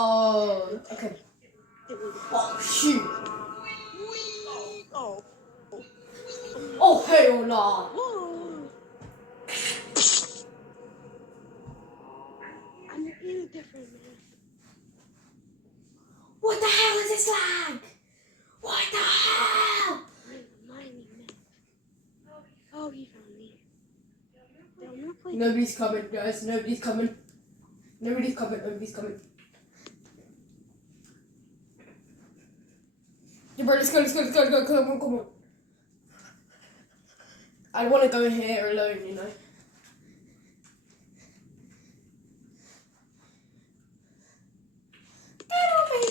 Oh, okay. Oh, shoot. Oh. Oh, hell no. Whoa. I'm in different, man. What the hell is this lag? What the hell? Mining, man. Oh, he found me. Nobody's coming, guys. Nobody's coming. Nobody's coming. Nobody's coming. Yeah, bro, let's go. Let's go. Let's go. Let's go. Come on. Come on. I want to go here alone, you know. Get on me.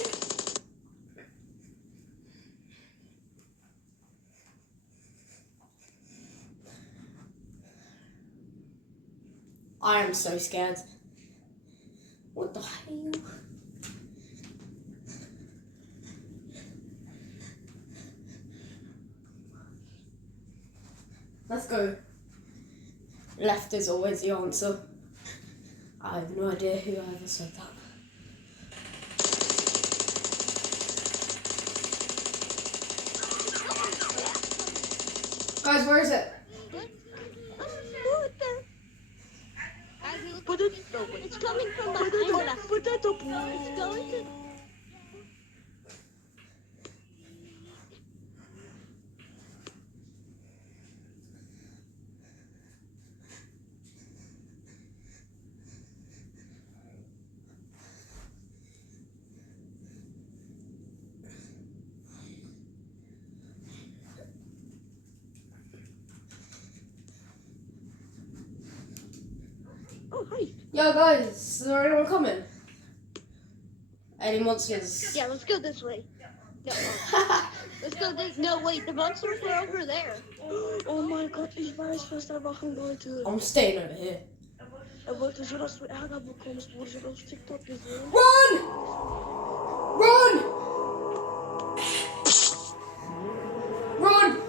I am so scared. What the hell? Let's go. Left is always the answer. I have no idea who ever said that. Guys, where is it? It's coming from behind us. It's going to... Oh, hi. Yo, guys, is there anyone coming? Any monsters? Yeah, let's go this way. No, let's go this... No, wait, the monsters are over there. Oh my god, ich weiß, was da machen, Leute. I'm staying over here. Wollte so, dass du Ärger bekommst, wurde schon auf TikTok gesehen. Run! Run! Run!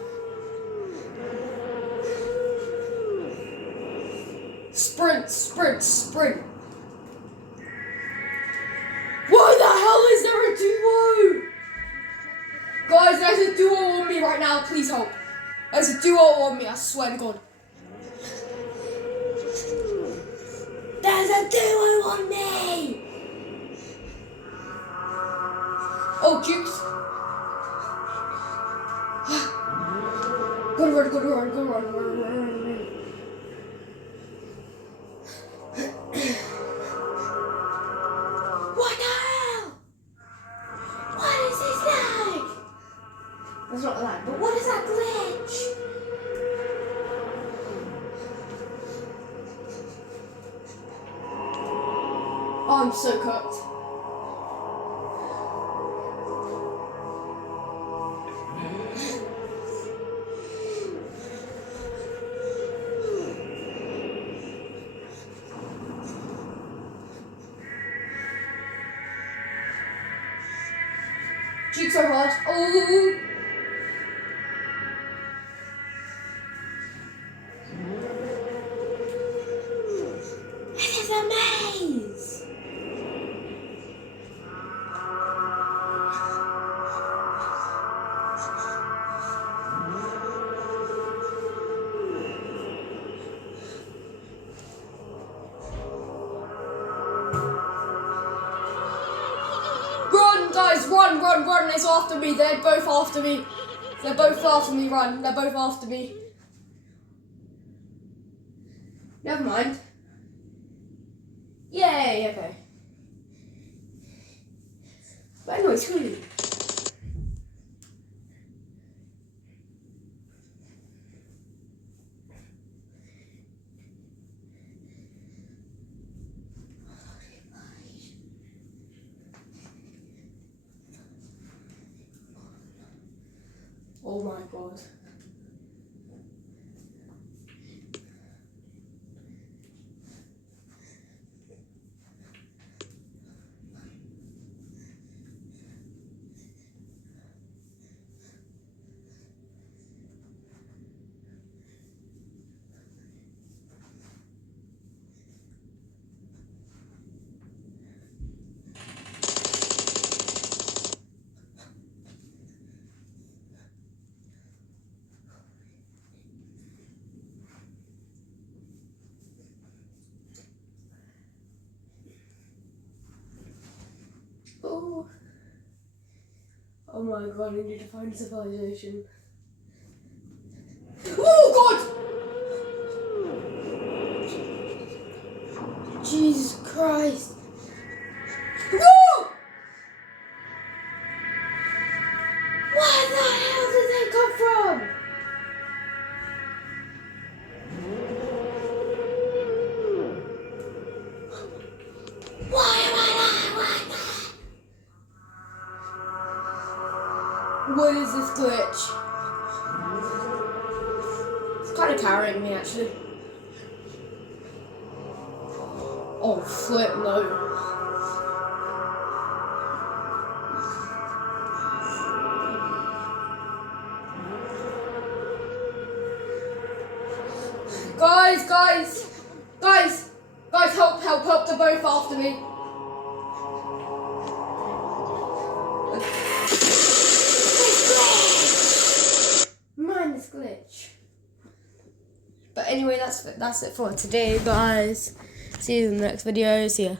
Sprint, sprint, sprint. Why the hell is there a duo? Guys, there's a duo on me right now. Please help. There's a duo on me. I swear to God. There's a duo on me. Oh, Jukes. Go run, go run, go run, run, run, run, run. What the hell? What is this lag? That's not lag, but what is that glitch? Oh, I'm so cooked. Cheeks so hard. Oh! This is a maze! Run, guys, run, run, run. It's after me. They're both after me. They're both after me, run. They're both after me. Never mind. Yay, okay. But anyway, screw you. Oh my God. Oh my god, I need to find civilization. Oh god! Jesus Christ. Woo! Where the hell did they come from? Why am I not? What is this glitch? It's kind of carrying me actually. Oh flip, no. Guys, help, they're both after me. Man, this glitch. But anyway, that's it for today, guys. See you in the next video. See ya.